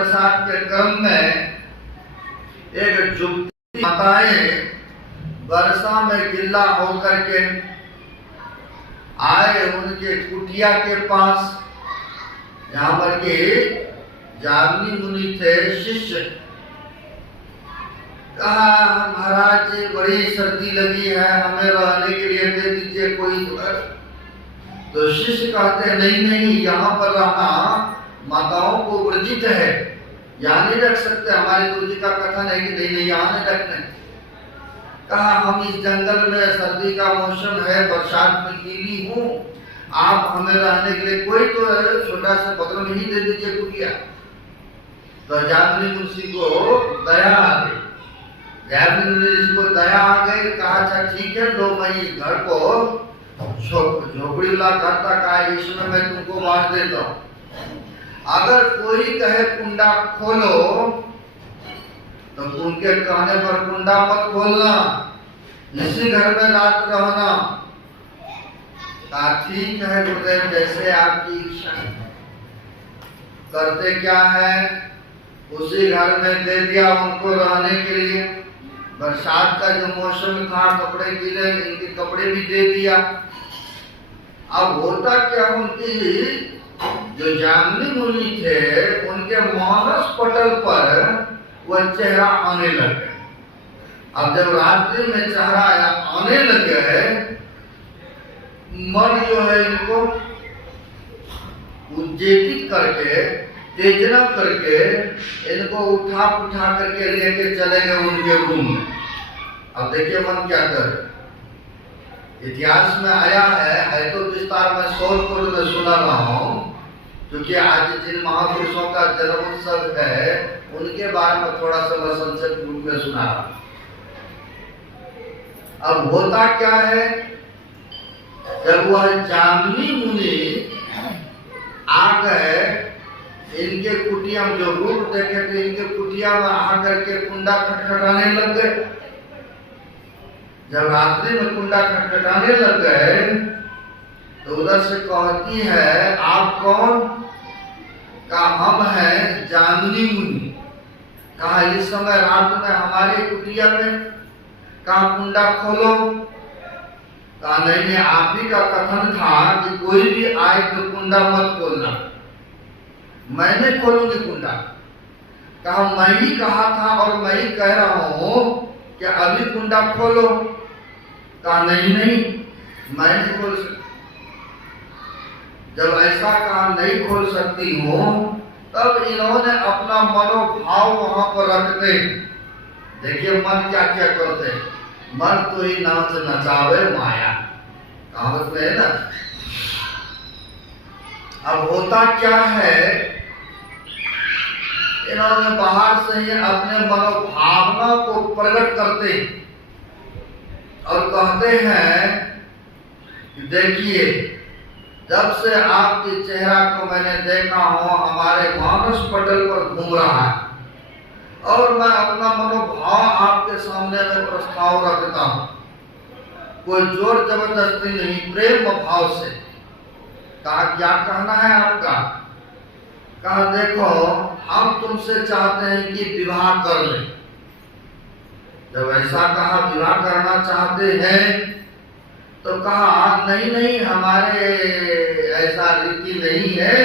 बरसात के क्रम में एक जुगती माताएं वर्षा में गिल्ला होकर के आए उनके कुटिया के पास, जहां पर के जामनी मुनि थे शिष्य। कहा, महाराज जी बड़ी सर्दी लगी है, हमें रहने के लिए दे दीजिए कोई घर। तो शिष्य कहते नहीं नहीं, यहाँ पर रहना माताओं को वर्जित है, यहाँ नहीं रख सकते। हमारे गुरु जी का कथन है कि नहीं नहीं यहाँ नहीं रखने। कहा, हम इस जंगल में, सर्दी का मौसम है, बरसात में गीली हूँ, आप हमें रहने के लिए कोई तो छोटा सा बगल में ही दे दीजिए कुटिया। तो जामनी मुंशी को दया आ गई, जामनी मुंशी को दया आ गई। कहा, अच्छा ठीक है, लो मैं इस घर को झोपड़ी वाला घर तक आए, इसमें मैं तुमको बांट देता हूँ। अगर कोई कहे कुंडा खोलो तो उनके कहने पर कुंडा मत खोलना, इसी घर में रात रहना। ठीक है गुरुदेव, जैसे आपकी इच्छा। करते क्या है, उसी घर में दे दिया उनको रहने के लिए। बरसात का जो मौसम था, कपड़े गीले, इनके कपड़े भी दे दिया। अब होता क्या, उनकी जो जामनी मुनि थे उनके मानस पटल पर वह चेहरा आने लगे। अब जब रात्रि में चेहरा आने लगे, मन जो है इनको उज्जेपित करके, तेजना करके इनको उठा उठा करके लेके चले गए उनके रूम में। अब देखिए मन क्या करे। इतिहास में आया है तो विस्तार में शोरपुर में सुना रहा हूँ, क्योंकि आज जिन महापुरुषों का जन्म उत्सव है उनके बारे में थोड़ा सा मैं संक्षिप्त रूप में सुना रहा हूँ। अब होता क्या है, जब वह जामनी मुनि आ गए, इनके कुटिया में जो रूप देखे थे, इनके कुटिया में आकर के कुंडा खटखटाने लग गए। जब रात्रि में कुंडा खटखटाने लग गए तो उधर से कहती है, आप कौन? कहा, हम हैं जामनी मुनि। कहा, इस समय रात में हमारे कुटिया में? कहा, कुंडा खोलो। कहा, नहीं, आप ही का कथन था कि कोई भी आए तो कुंडा मत खोलना, मैं नहीं खोलूंगी कुंडा। कहा, मैं ही कहा था और मैं ही कह रहा हूं कि अभी कुंडा खोलो। कहा, नहीं नहीं, मैं नहीं खोल सकती। जब ऐसा कहा नहीं खोल सकती हूं, तब इन्होंने अपना मनोभाव वहां पर रखते। देखिए मन क्या क्या करते, मन तो ही नाच नचावे माया, कहावत में है ना। अब होता क्या है, इन्होंने बाहर से ही अपने मनोभावना को प्रकट करते और कहते हैं कि देखिए, जब से आपके चेहरा को मैंने देखा हो, हमारे मानस पटल पर घूम रहा है और मैं अपना मनोभाव आपके सामने में प्रस्ताव रखता हूं, कोई जोर जबरदस्ती नहीं, प्रेम भाव से। कहा, क्या कहना है आपका? कहा, देखो हम तुमसे चाहते हैं कि विवाह कर लें। जब ऐसा कहा विवाह करना चाहते हैं, तो कहा, नहीं नहीं, हमारे ऐसा रीति नहीं है,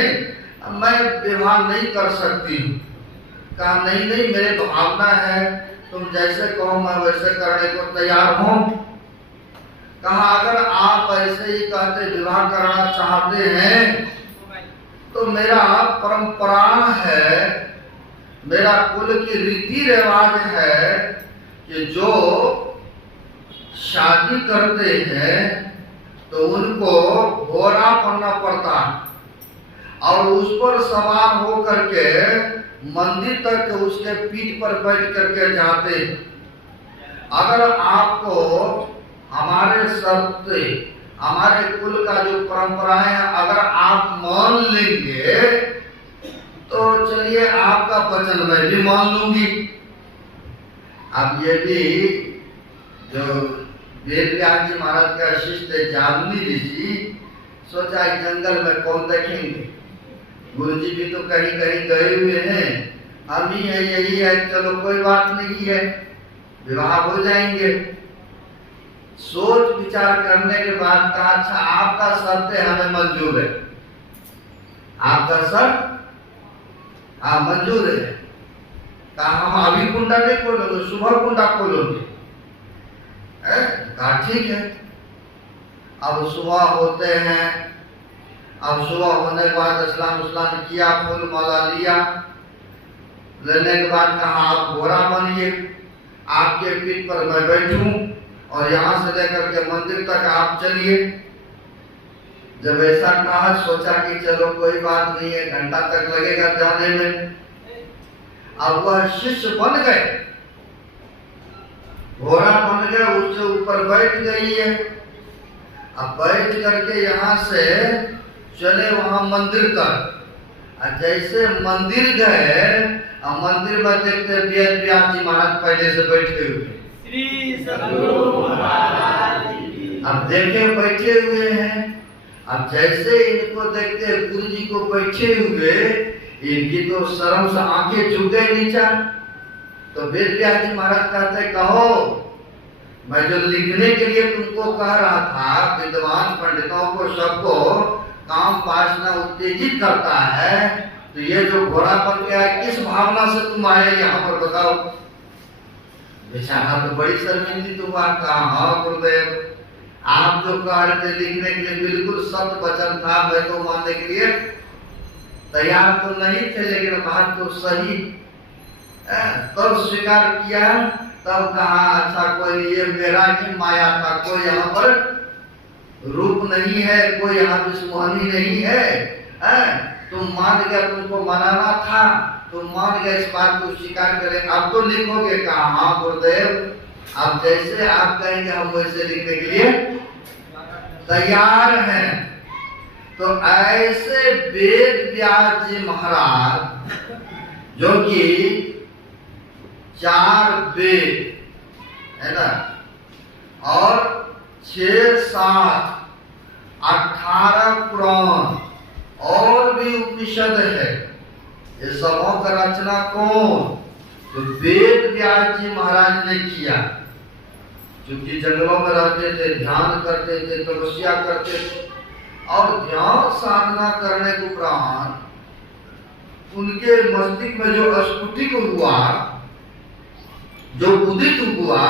मैं विवाह नहीं कर सकती हूँ। कहा, नहीं नहीं, मेरे भावना है, तुम जैसे कहो मैं वैसे करने को तैयार हूँ। कहा, अगर आप ऐसे ही कहते विवाह करना चाहते हैं तो मेरा परंपरा है, मेरा कुल की रीति रिवाज है कि जो शादी करते हैं तो उनको घोड़ा पढ़ना पड़ता है और उस पर सवार होकर के मंदिर तक उसके पीठ पर बैठ करके जाते। अगर आपको हमारे शर्त, हमारे कुल का जो परंपराएं हैं, अगर आप मान लेंगे तो चलिए आपका वचन मैं भी मान लूंगी। अब ये भी जो वेद व्यास जी महाराज का शिष्य जामनी ऋषि सोचा जंगल में कौन देखेंगे, गुरु जी भी तो कहीं कहीं गए हुए हैं, शादी है यही है, चलो कोई बात नहीं है, विवाह हो जाएंगे। सोच विचार करने के बाद कहा अच्छा आपका शर्त हमें मंजूर है, आपका शर्त हाँ मंजूर है। कहा हम अभी कुंडा नहीं खोलोगे, सुबह कुंडा खोलोगे। कहा ठीक है। अब सुबह होते हैं, अब सुबह होने के बाद स्नान किया, फूल माला लिया, लेने के बाद कहा आप घोड़ा बनिए, आपके पीठ पर मैं बैठूं और यहाँ से लेकर के मंदिर तक आप चलिए। जब ऐसा कहा सोचा कि चलो कोई बात नहीं है, घंटा तक लगेगा जाने में। अब वह शिष्य बन गए, घोड़ा बन गया, उसके ऊपर बैठ गई है। अब बैठ करके यहाँ से चले वहां मंदिर तक। जैसे मंदिर गए, अब मंदिर में देखते वेद व्यास जी महाराज पहले से बैठे हुए। अब देखे बैठे हुए हैं। अब जैसे इनको देखते गुरु जी को बैठे हुए, इनकी तो शर्म से आंखें झुक गई नीचा। तो वेद व्यास जी महाराज कहते कहो, मैं जो लिखने के लिए तुमको कह रहा था, विद्वान पंडितों को सबको काम वासना उत्तेजित करता है, तो ये जो घोड़ा बन गया है किस भावना से तुम आए यहाँ पर बताओ। बेचारा तो बड़ी शर्मिंदी तुम कहा हाँ गुरुदेव, आप जो कह रहे थे लिखने के लिए बिल्कुल सत्य वचन था, मैं तो मानने के लिए तैयार तो नहीं थे, लेकिन बात तो सही। तब स्वीकार किया, तब कहा अच्छा कोई ये मेरा ही माया था, कोई यहाँ पर रूप नहीं है, कोई यहाँ विस्मोहनी नहीं है। तुम मान गया, तुमको मनाना था, तुम मान गए, इस बात को स्वीकार करें, अब तो लिखोगे। कहा हाँ गुरुदेव, अब जैसे आप कहेंगे हम वैसे लिखने के लिए तैयार हैं। तो ऐसे वेद व्यास जी महाराज, जो कि 4 वेद है ना, और 6-7 18 पुराण और भी उपनिषद है, ये सबों का रचना कौन? तो वेद व्यास जी महाराज ने किया। क्योंकि जंगलों में रहते थे, ध्यान करते थे, तपस्या करते थे, और ध्यान साधना करने के उपरांत उनके मस्तिष्क में जो स्फुटित हुआ, जो उदित हुआ,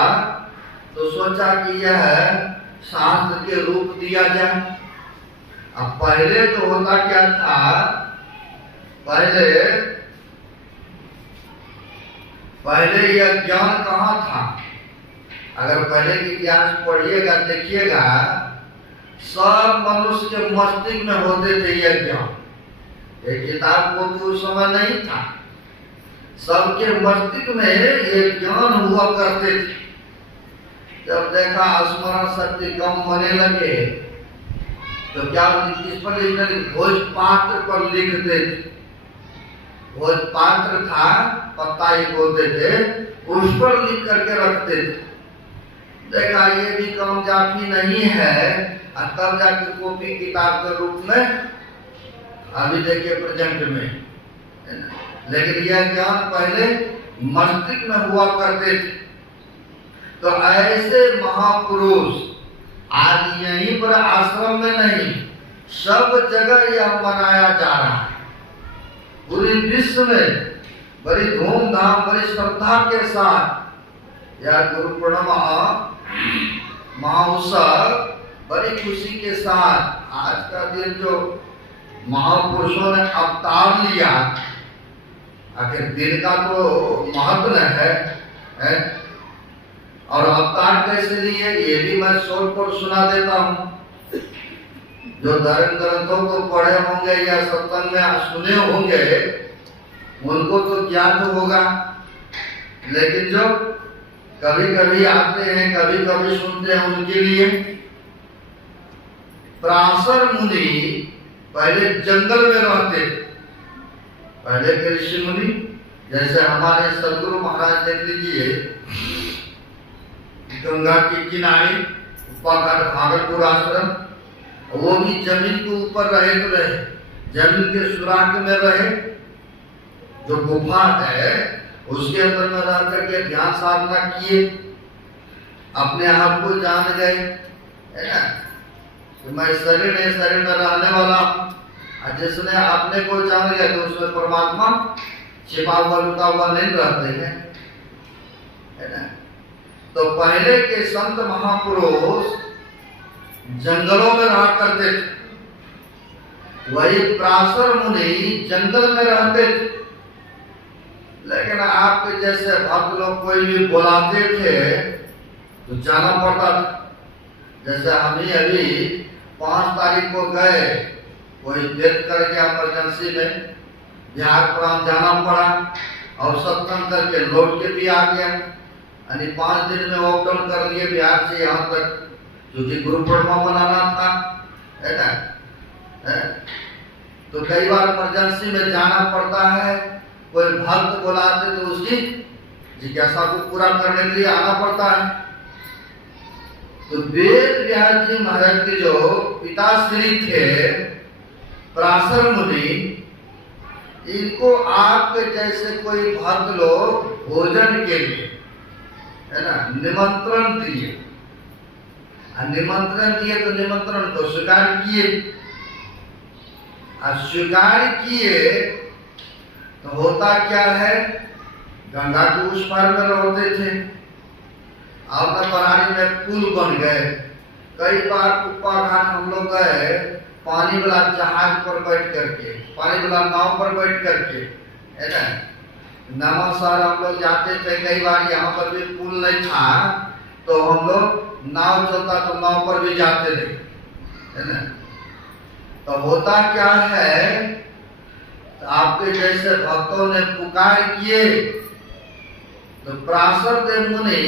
तो सोचा कि यह शास्त्र के रूप दिया जाए। अब पहले तो होता क्या था, पहले यह ज्ञान कहाँ था? अगर पहले की इतिहास पढ़िएगा, देखिएगा, सब मनुष्य के मस्तिष्क में होते थे यह ज्ञान। एक किताब को भी उस समय नहीं था, सबके मस्तिष्क में ये ज्ञान हुआ करते थे। जब देखा स्मरण शक्ति कम होने लगे, तो क्या किस पर लिखते? भोजपात्र पर लिखते थे। भोजपात्र था, पत्ता ही बोलते थे, उस पर लिख करके रखते थे। देखा ये भी कम जाफी नहीं है, और तब जाके कॉपी किताब के रूप में अभी देखिए प्रेजेंट में। लेकिन यह ज्ञान पहले मस्तिष्क में हुआ करते थे। तो ऐसे महापुरुष आज यहीं पर आश्रम में नहीं, सब जगह यह मनाया जा रहा है। पूरे विश्व में बड़ी धूमधाम, बड़ी श्रद्धा के साथ यह गुरु पूर्णिमा महोत्सव बड़ी खुशी के साथ आज का दिन जो महापुरुषों ने अवतार लिया, आखिर दिन का तो महत्व है। और अवतार कैसे लिए ये भी मैं शॉर्ट पर सुना देता हूँ। जो धर्म ग्रंथों को पढ़े होंगे या सत्संग में सुने होंगे उनको तो ज्ञान होगा, लेकिन जो कभी कभी आते हैं, कभी कभी सुनते हैं, उनके लिए पराशर मुनि पहले जंगल में रहते थे। पहले के ऋषि मुनि, जैसे हमारे सदगुरु महाराज देख लीजिए, गंगा के किनारे भागलपुर आश्रम, वो भी जमीन के ऊपर रहे तो रहे, जमीन के सुराख में रहे, जो गुफा है उसके अंदर में रह करके ध्यान साधना किए, अपने आप को जान गए, है ना, तो मैं शरीर में रहने वाला हूँ। जिसने अपने को जान गया तो उसमें परमात्मा छिपा हुआ लुका हुआ नहीं रहते हैं, है ना। तो पहले के संत महापुरुष जंगलों में रहा करते थे, वही पराशर मुनि जंगल में रहते थे। लेकिन आपके जैसे भक्त लोग कोई भी बुलाते थे तो जाना पड़ता था। जैसे हम ही अभी 5 तारीख को गए, कोई डेथ कर गया इमरजेंसी में, बिहारपुराम जाना पड़ा और सत्संग करके लौट के भी आ गया, यानी 5 दिन में लॉकडाउन कर लिए बिहार से यहाँ तक, क्योंकि गुरु पूर्णिमा मनाना था, है ना। तो कई बार इमरजेंसी में जाना पड़ता है, कोई भक्त बुलाते तो उसकी जिज्ञासा को पूरा करने के लिए आना पड़ता है। तो वेद व्यास जी महाराज के जो पिताश्री थे पराशर मुनि, इनको आपके जैसे कोई भक्त लोग भोजन के लिए, है ना, निमंत्रण दिए। निमंत्रण दिए तो निमंत्रण को स्वीकार किए, और स्वीकार किए तो होता क्या है, गंगा के उस पार में रहते थे, और परानी में पुल बन गए। कई बार कुप्पा घाट हम लोग गए, पानी वाला जहाज पर बैठ करके, पानी वाला नाव पर बैठ करके, है ना। नमस्कार हम लोग जाते थे, कई बार यहाँ पर भी पुल नहीं था तो हम लोग नाव चलता तो नाव पर भी जाते थे, है ना। तो होता क्या है, तो आपके जैसे भक्तों ने पुकार किए तो पराशर देव मुनि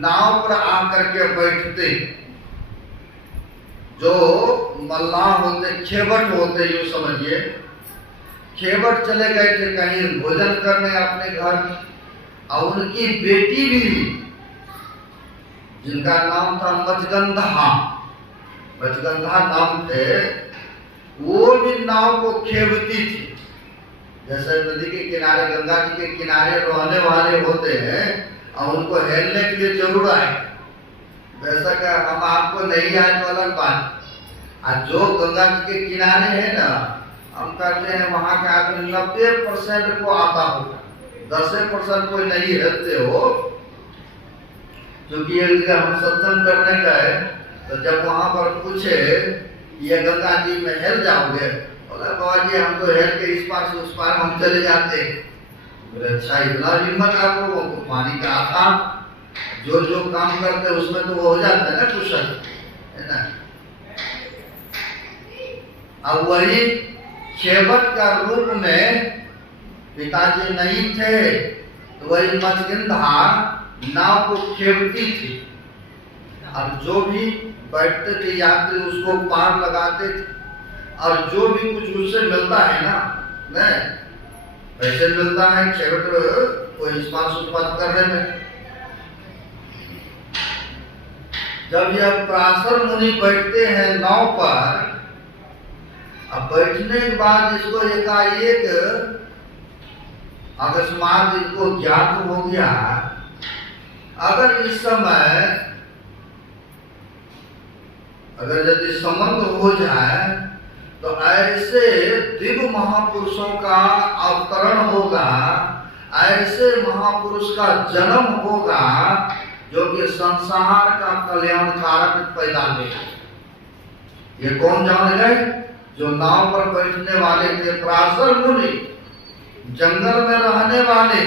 नाव पर आकर के बैठते। जो मल्लाह होते, खेवट होते, यूं समझिए, खेवट चले गए थे कहीं भोजन करने अपने घर, और उनकी बेटी भी, जिनका नाम था मचगंधा, मचगंधा नाम थे, वो भी नाव को खेवती थी। जैसे नदी के किनारे, गंगा जी के किनारे रहने वाले होते हैं और उनको हेलने के लिए जरूर आए, वैसा क्या हम आपको नहीं आए तो अलग बात। और जो गंगा जी के किनारे है ना, हम कहते हैं वहां के आदमी 90% को आता होगा, 10% कोई नहीं रहते हो। क्योंकि हम सत्संग करने गए तो जब वहां पर पूछे ये गंगा जी में हेल जाओगे, बोला बाबा जी हम तो हेल के इस पार से उस पार हम चले जाते। बोले अच्छा, इतना हिम्मत आप लोगों को, पानी का आता, जो जो काम करते उसमें तो वो हो जाता है ना कुशल, है ना। अब वही खेवट का रूप में पिताजी नहीं थे, तो वही मचगंधा नाव को खेवती थी, और जो भी बैठते थे यात्री उसको पार लगाते थे, और जो भी कुछ उससे मिलता है ना, पैसे मिलता है खेवट को इस पार उस पार करने में। जब यह पराशर मुनि बैठते हैं नाव पर, अब बैठने के बाद इसको एकाएक अकस्मात इनको ज्ञात हो गया, अगर इस समय अगर यदि संबंध हो जाए तो ऐसे दिव्य महापुरुषों का अवतरण होगा, ऐसे महापुरुष का जन्म होगा जो कि संसार का कल्याण कारक पैदा लेगा। ये कौन जान गए? जो नाव पर बैठने वाले थे पराशर मुनि, जंगल में रहने वाले,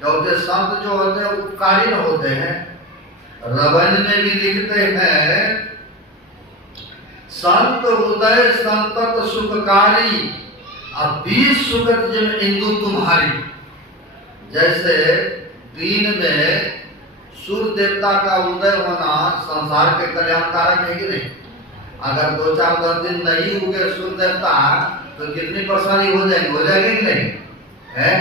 क्योंकि संत जो होते हैं उपकारी होते हैं। रबन में भी लिखते हैं, संत हृदय संतत सुखकारी, अब 20 सुगत जिम इंदु तुम्हारी। जैसे दिन में सूर्य देवता का उदय होना संसार के कल्याण कारक है कि नहीं? अगर 2-4-10 दिन नहीं उगे सूर्य देवता तो कितनी परेशानी हो जाएगी, हो जाएगी कि नहीं है?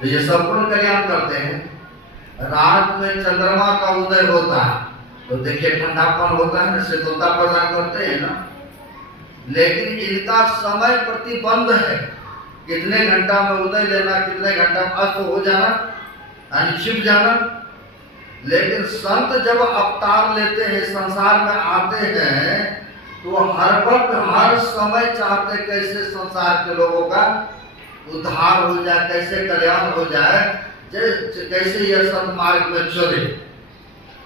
तो ये संपूर्ण कल्याण करते हैं। रात में चंद्रमा का उदय होता है तो देखिए ठंडापन होता है ना, शीतलता प्रदान करते हैं ना। लेकिन इनका समय प्रतिबंध है, कितने घंटा में उदय लेना, कितने घंटा में अस्त हो जाना, यानी छिप जाना। लेकिन संत जब अवतार लेते हैं, संसार में आते हैं, तो हर वक्त हर समय चाहते कैसे संसार के लोगों का उद्धार हो जाए, कैसे कल्याण हो जाए, कैसे यह सन्मार्ग में चले।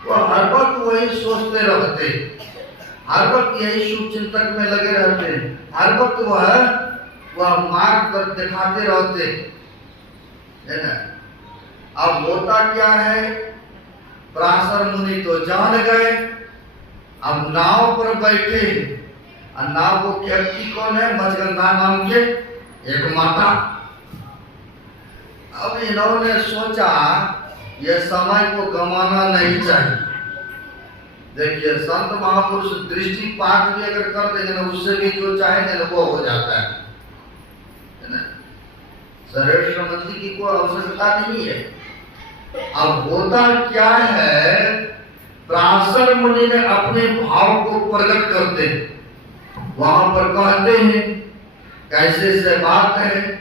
वो हर वक्त वही सोचते रहते, हर वक्त यही शुभ चिंतन में लगे रहते, हर वक्त वह मार्ग पर दिखाते रहते, है ना। अब होता क्या है, पराशर मुनि तो जान गए, अब नाव पर बैठे, और नाव को कैप्टी कौन है, मचगंधा नाम के एक माता। अब इन्होंने सोचा यह समय को गंवाना नहीं चाहिए। देखिए संत महापुरुष दृष्टिपात भी अगर कर देंगे ना, उससे भी जो चाहेंगे वो हो जाता है ना। शरीर संबंधी की कोई आवश्यकता नहीं है। अब होता क्या है, पराशर मुनि ने अपने भाव को प्रकट करते, वहां पर कहते हैं कैसे से बात है।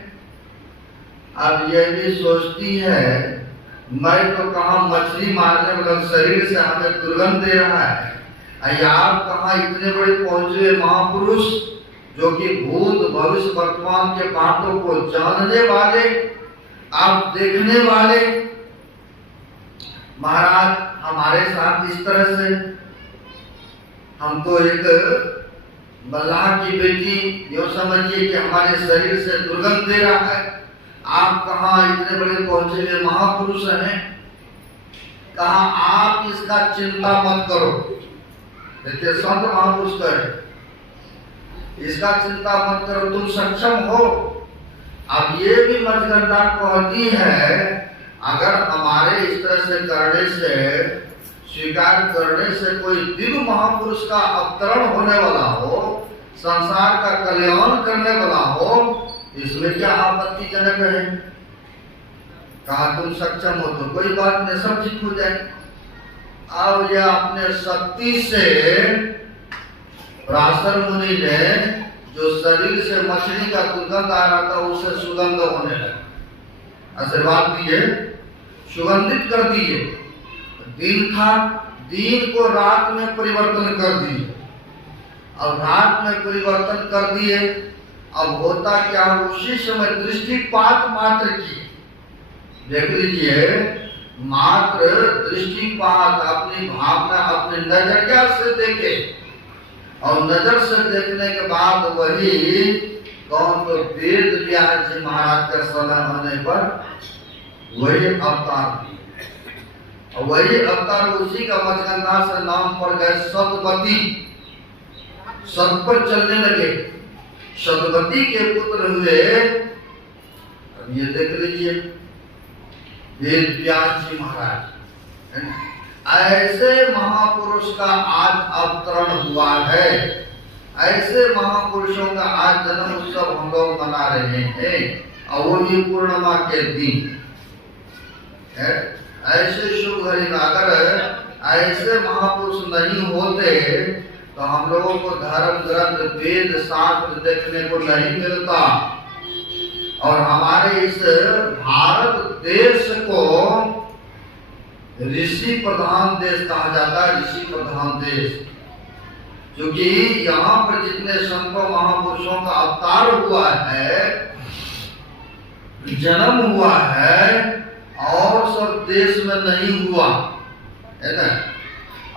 अब यह भी सोचती है, मैं तो कहा मछली मारने वाला शरीर से हमें दुर्गंध दे रहा है, या आप कहा इतने बड़े पहुंचे महापुरुष जो कि भूत भविष्य वर्तमान के बातों को जानने वाले, आप देखने वाले। महाराज हमारे साथ इस तरह से, हम तो एक मल्लाह की बेटी, यो समझिए कि हमारे शरीर से दुर्गंध दे रहा है, आप कहाँ इतने बड़े पहुंचे हुए महापुरुष हैं, कहा आप इसका चिंता मत करो। देखिए संत महापुरुष कहे इसका चिंता मत करो, तुम सक्षम हो। अब ये भी मचगंधा कहती है, अगर हमारे इस तरह से करने से, स्वीकार करने से कोई दिव्य महापुरुष का अवतरण होने वाला हो, संसार का कल्याण करने वाला हो, इसमें क्या आपत्तिजनक है। कहा तुम सक्षम हो तो कोई बात नहीं, सब ठीक हो जाए। अब यह अपने शक्ति से पराशर मुनि ने जो शरीर से मछली का दुर्गंध आ रहा था उसे सुगंध होने लगा, आशीर्वाद दिए, सुगंधित कर दिए। दिन था, दिन को रात में परिवर्तन कर दिए, और रात में परिवर्तन कर दिए। अब होता क्या, उसी समय दृष्टिपात मात्र की, देख लीजिए, मात्र दृष्टिपात, अपनी भावना अपने नजरिया से देखे, और नजर से देखने के बाद वही कौन, तो वेद व्यास जी महाराज का समय होने पर वही अवतार दिए, और वही अवतार उसी का मचगंधा से नाम पड़ गए सतपति, सत पर चलने लगे, सतपति के पुत्र हुए। अब ये देख लीजिए वेद व्यास जी महाराज, ऐसे महापुरुष का आज अवतरण हुआ है, ऐसे महापुरुषों का आज जन्म उत्सव हम लोग मना रहे हैं, और वो भी पूर्णिमा के दिन है। ऐसे शुभ घड़ी में अगर ऐसे महापुरुष नहीं होते तो हम लोगों को धर्म ग्रंथ वेद शास्त्र देखने को नहीं मिलता, और हमारे इस भारत देश को ऋषि प्रधान देश कहा जाता है, ऋषि प्रधान देश, क्योंकि यहाँ पर जितने संतों महापुरुषों का अवतार हुआ है, जन्म हुआ है, और सब देश में नहीं हुआ है ना,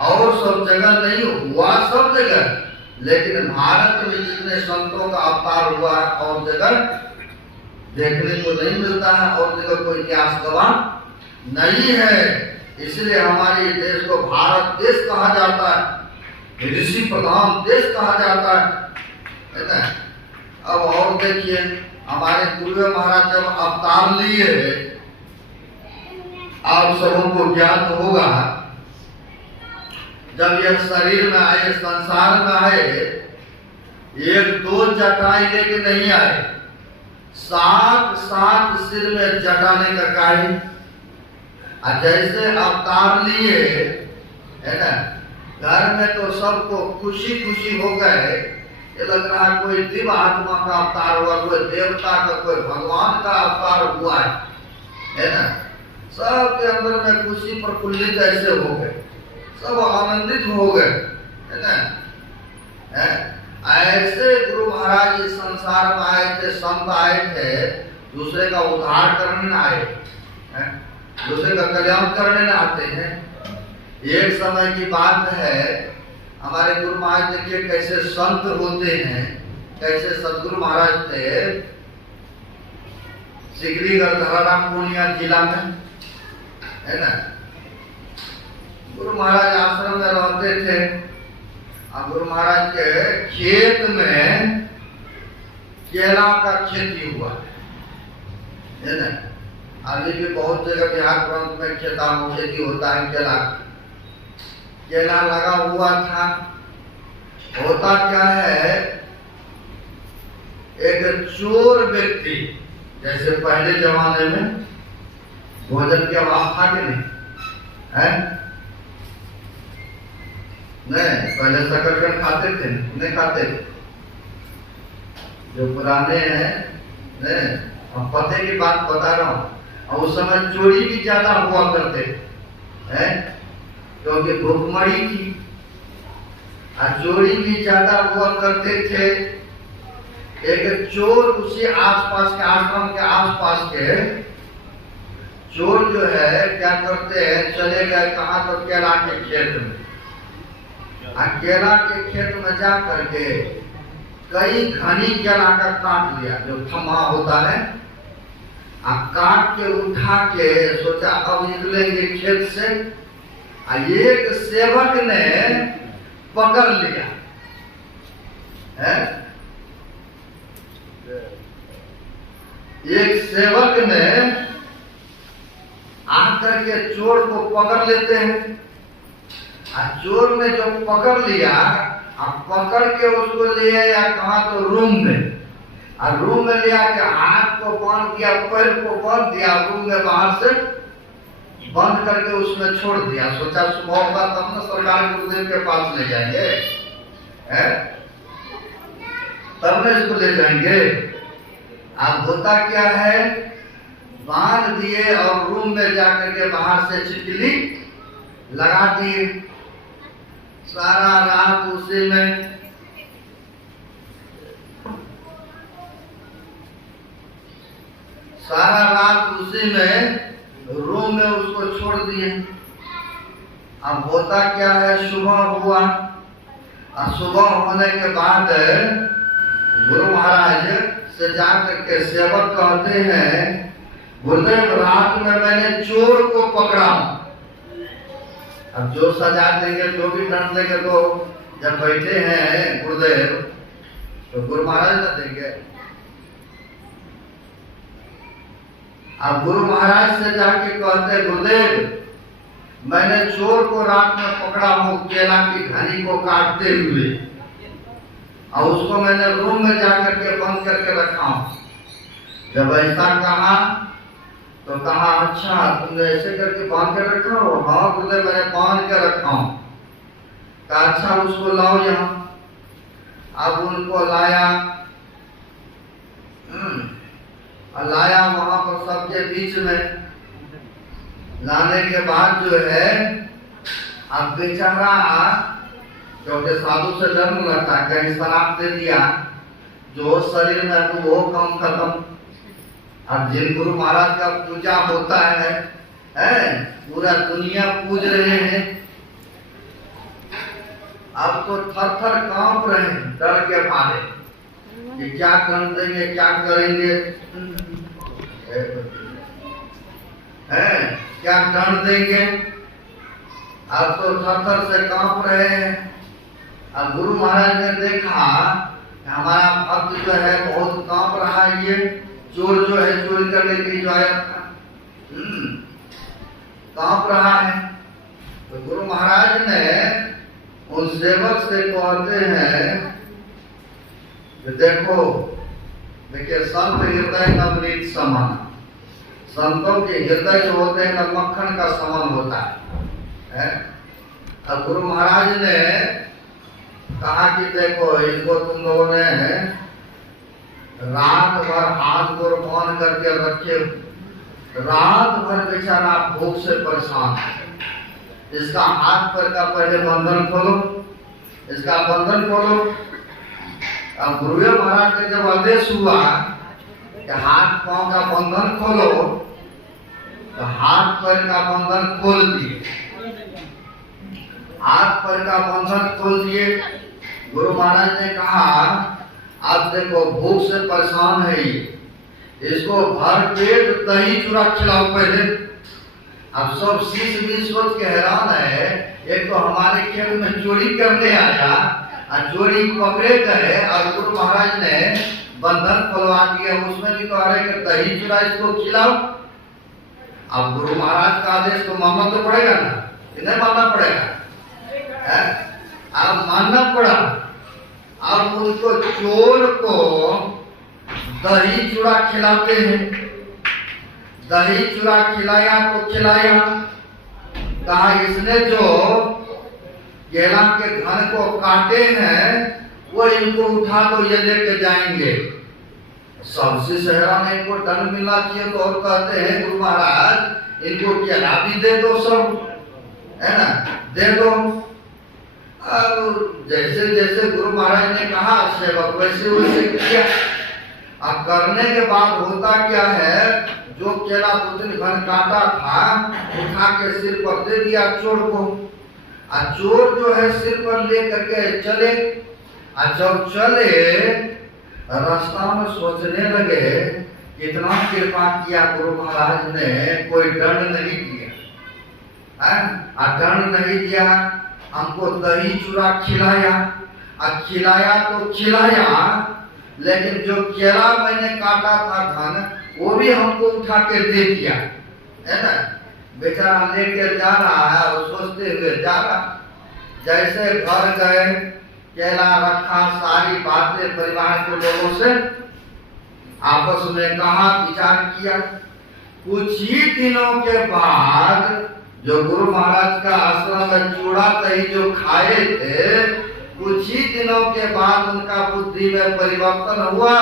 और सब जगह नहीं हुआ, सब जगह, लेकिन भारत में जितने संतों का अवतार हुआ है और जगह देखने को नहीं मिलता है, और जगह कोई इतिहास गवाह नहीं है। इसलिए हमारे देश को भारत देश कहा जाता है, ऋषि प्रधान देश कहा जाता है ना। अब और देखिए, हमारे गुरु महाराज जब अवतार लिए, आप सबों को ज्ञात होगा, जब यह शरीर में आए, संसार में आए, एक दो जटाई लेके नहीं आए, सात सात सिर में जटाने का कार्य। जैसे अवतार लिए है ना, घर में तो सबको खुशी खुशी हो गए ये लग रहा है कोई दिव्य आत्मा का अवतार हुआ, कोई देवता का, कोई भगवान का अवतार हुआ है ना। सबके अंदर में खुशी प्रफुल्लित ऐसे हो गए, सब आनंदित हो गए, है ना। ऐसे गुरु महाराज इस संसार में आए थे, संत आए थे, दूसरे का उद्धार करने आए, दूसरे का कल्याण करने आते हैं। एक समय की बात है, हमारे गुरु महाराज देखिए कैसे संत होते हैं, कैसे सदगुरु महाराज थे सिकरीगढ़ धराराम पूर्णिया जिला में, है ना। गुरु महाराज आश्रम में रहते थे और गुरु महाराज के खेत में केला का खेती हुआ, है ना। अभी भी बहुत जगह बिहार प्रांत में खेती होता है केला। केला लगा हुआ था। होता क्या है, एक चोर व्यक्ति, जैसे पहले जमाने में भोजन की अभाव था कि नहीं है? नहीं, पहले शकरकंद खाते थे, नहीं खाते थे। जो पुराने हैं, नहीं, हम पते की बात बता रहा हूँ। और उस समय चोरी भी ज्यादा हुआ करते हैं, क्योंकि भूखमरी थी और चोरी भी ज्यादा हुआ करते थे। एक चोर उसी आसपास के आश्रम के आसपास के चोर जो है क्या करते हैं, चले गए कहाँ, तो केला के खेत में। केला के खेत में जा करके कई घनी केला का काट लिया, जो थमा होता है, काट के उठा के सोचा अब निकलेंगे खेत से। एक सेवक ने पकड़ लिया है, एक सेवक ने आकर के चोर को पकड़ लेते हैं। चोर ने जो पकड़ लिया, पकड़ के उसको ले आया कहा, तो रूम में। और रूम में लिया के हाथ को बांध दिया, पैर को बांध दिया, रूम में बाहर से बंद करके उसमें छोड़ दिया। सोचा सुबह होगा तब ना सरकार गुरुदेव के पास ले जाएंगे, है? तब न इसको ले जाएंगे। अब होता क्या है, बांध दिए और रूम में जाकर के बाहर से छिटली लगा दिए। सारा रात उसी में रूम में उसको छोड़ दिए। अब होता क्या है, सुबह हुआ और सुबह होने के बाद गुरु महाराज से जाकर के सेवक कहते हैं, गुरुदेव रात में मैंने चोर को पकड़ा। अब जो सजा देंगे, जो भी दंड देंगे, तो जब बैठे हैं गुरुदेव तो गुरु महाराज न देंगे। अब गुरु महाराज से जाके कहते, गुरुदेव मैंने चोर को रात में पकड़ा हूँ, केला की घनी को काटते हुए, और उसको मैंने रूम में जाकर के बंद करके रखा हूँ। जब ऐसा कहा तो कहा, अच्छा तुमने ऐसे करके बांध के रखा हो? हाँ गुरुदेव मैंने बांध के रखा हूँ। कहा अच्छा उसको लाओ यहाँ। अब उनको लाया, लाया वहां पर सबके बीच में। लाने के बाद जो है, अब बेचारा क्योंकि साधु से डर नहीं लगता, कहीं शराब दे दिया जो शरीर में तो वो कम खत्म। अब जिन गुरु महाराज का पूजा होता है, पूरा दुनिया पूज रहे हैं, अब तो थर थर कांप रहे हैं डर के मारे कि क्या कर देंगे, क्या करेंगे, क्या दंड देंगे। अब तो थर थर से कांप रहे हैं। अब गुरु महाराज ने देखा हमारा भक्त जो है बहुत कांप रहा है, ये चोर जो है चोरी करने के लिए जो आया था कांप रहा है। तो गुरु महाराज ने उन सेवक से कहते हैं कि देखिए संत हृदय नवनीत समान, संतों के हृदय जो होते हैं मक्खन का समान होता है। अब गुरु महाराज ने कहा कि देखो इनको तुम लोगों ने रात भर हाथ गोर बांध करके रखे, रात भर बेचारा भूख से परेशान है। इसका हाथ पैर का पहले बंधन खोलो, इसका बंधन खोलो। अब गुरुदेव महाराज के जब आदेश हुआ कि हाथ पांव का बंधन खोलो, तो हाथ पैर का बंधन खोल दिए, हाथ पैर का बंधन खोल दिए। गुरु महाराज ने कहा अब देखो भूख से परेशान है ये, इसको भर पेट दही चूड़ा खिलाओ पहले। अब सब शीश भी सोच के हैरान है, एक तो हमारे खेत में चोरी करने आया और चोरी पकड़े गए और गुरु महाराज ने बंधन खोलवा दिया, उसमें भी कह रहे कि दही चूड़ा इसको खिलाओ। अब गुरु महाराज का आदेश तो मानना तो पड़ेगा ना, नहीं मानना पड़ेगा, अब मानना पड़ा। अब उनको चोर को दही चूड़ा खिलाते हैं, दही चूड़ा खिलाया तो खिलाया। कहा इसने जो केला के घन को काटे हैं वो इनको उठा तो ये लेके जाएंगे। सबसे सहरा में इनको दंड मिलना चाहिए, तो और कहते हैं गुरु महाराज इनको केला भी दे दो, सब है ना, दे दो। अब जैसे जैसे गुरु महाराज ने कहा सेवक वैसे वैसे किया। अब करने के बाद होता क्या है, जो केला दो तीन घन काटा था उठा के सिर पर दे दिया चोर को, और चोर जो है सिर पर ले करके चले। और जब चले रास्ता में सोचने लगे कितना कृपा किया गुरु महाराज ने, कोई दंड नहीं दिया, दंड नहीं दिया, हमको दही चूड़ा खिलाया। और खिलाया तो खिलाया, लेकिन जो केला मैंने काटा था घन वो भी हमको उठा के दे दिया, है ना। बेचारा लेके जा रहा है और सोचते हुए जा रहा। जैसे घर गए, केला रखा, सारी बातें परिवार के लोगों से आपस में कहा, विचार किया। कुछ ही दिनों के बाद जो गुरु महाराज का आश्रम में चूड़ा दही जो खाए थे, कुछ ही दिनों के बाद उनका बुद्धि में परिवर्तन हुआ।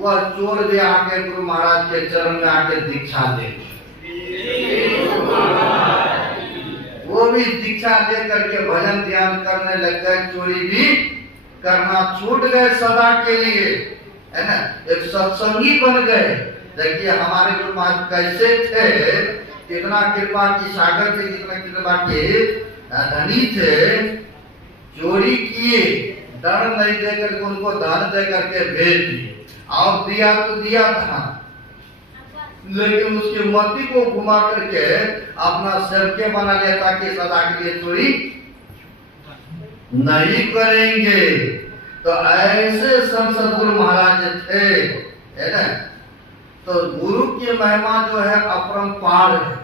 वह चोर भी आके गुरु महाराज के चरण में आके दीक्षा ले, वो भी दीक्षा ले करके भजन ध्यान करने लग गए, चोरी भी करना छूट गए सदा के लिए, है ना। एक सत्संगी बन गए। देखिए हमारे गुरु महाराज कैसे थे, कितना कृपा की सागर थे, कितना कृपा के धनी थे। चोरी किए, दंड नहीं देकर उनको धन दे करके भेज दिए, और दिया तो दिया था, लेकिन उसकी मति को घुमा करके अपना सेवके बना लिया ताकि सदा के लिए चोरी नहीं करेंगे। तो ऐसे संत गुरु महाराज थे, है ना। तो गुरु की महिमा जो है अपरंपार है।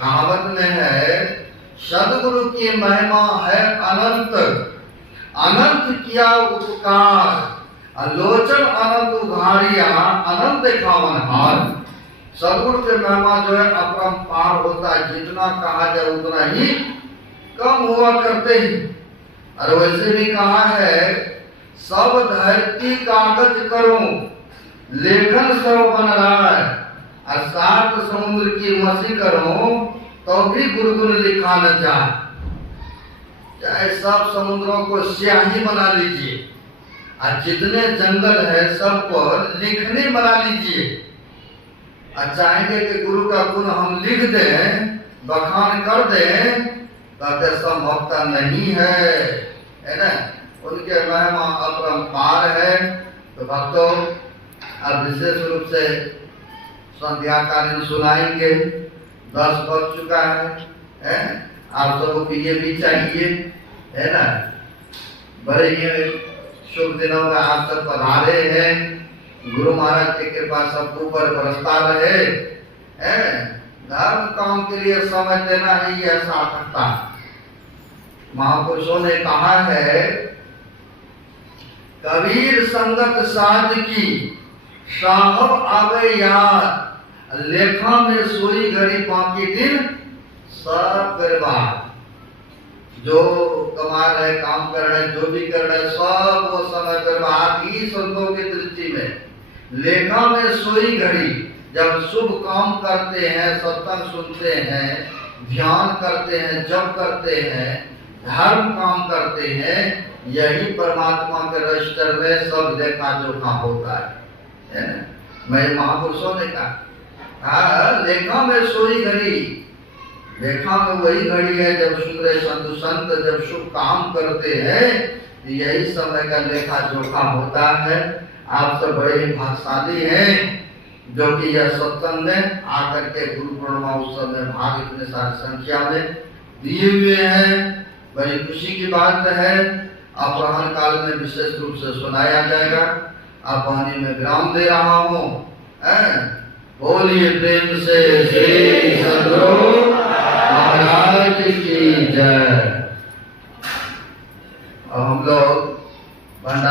कहावत में है सदगुरु की महिमा है अनंत, अनंत किया उपकार, लोचन अनंत उघारिया, अनंत खावन हार। सदगुरु की महिमा जो है अपरंपार होता है, जितना कहा जाए उतना ही कम हुआ करते हैं। और वैसे भी कहा है सब धरती कागज करो, लेखन सब बन रहा है, और सात समुद्र की मसी करो तो भी गुरुगुण लिखा न जाए। चाहे सब समुद्रों को स्याही बना लीजिए, और जितने जंगल है सबको लिखने बना लीजिए, और चाहेंगे कि गुरु का गुण हम लिख दें, बखान कर दें, तो संभवता नहीं है ना। उनके महिमा अपरंपार है। तो भक्तों अब विशेष रूप से संध्याकालीन सुनाएंगे, 10 बज चुका है? आप सबको तो ये भी चाहिए, है ना। बड़े ये शुभ दिनों में आप सब पधारे हैं, गुरु महाराज की कृपा सबके ऊपर बरसता रहे, धर्म काम के लिए समय देना ही है सार्थकता। महापुरुषों ने कहा है कबीर संगत साध की साहब आवे याद, लेखा में सोई घड़ी बाकी दिन सब बर्बाद। जो कमा रहे, काम कर रहे, जो भी कर रहे, सब वो समय बर्बाद ही संतों की दृष्टि में। लेखा में सोई घड़ी, जब शुभ काम करते हैं, सत्संग सुनते हैं, ध्यान करते हैं, जप करते हैं, धर्म काम करते हैं, यही परमात्मा के रजिस्टर में सब लेखा जोखा होता है ना? मैं महापुरुषों ने कहा लेखा में सोई घड़ी, लेखा में वही घड़ी है जब सुंदर संत संत जब शुभ काम करते हैं, यही समय का लेखा जोखा होता है। आप सब बड़े ही भाग्यशाली हैं जो कि यह सत्संग में आकर के गुरु पूर्णिमा उत्सव में भाग इतने सारी संख्या में दिए हुए हैं। बड़ी खुशी की बात है। अपराह्न काल में विशेष रूप से सुनाया जाएगा। आप वाणी में विराम दे रहा हूँ। बोलिए प्रेम से श्री सद्गुरु महाराज की जय। हम लोग भंडारा